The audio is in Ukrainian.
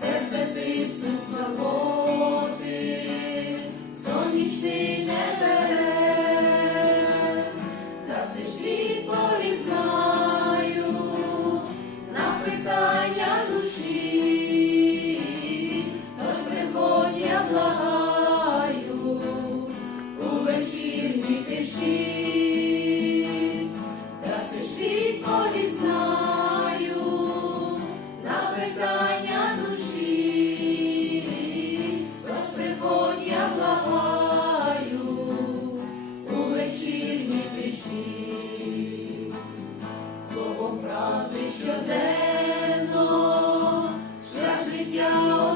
Serce tysnę z narkoty, soniczny правди щоденно, шлях життя.